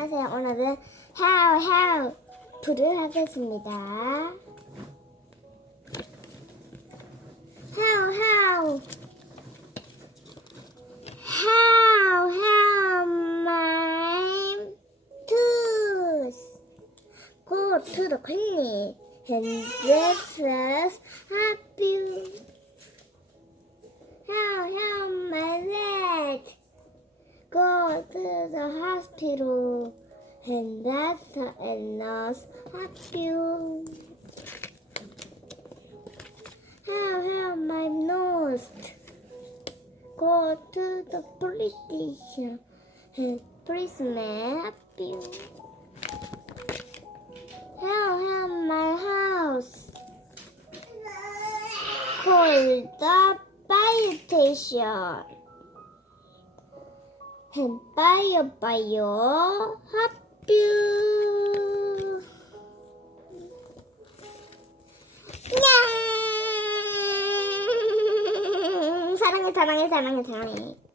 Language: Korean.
안녕하세요. 오늘은 how 불을 하겠습니다. my tooth go to the clinic and this is happy to the hospital and doctor and nurse help you. How how my nose go to the police station and policeman help you. How how my house call the fire station. 빠요 하뷰 냥! 사랑해 사랑해 사랑해 사랑해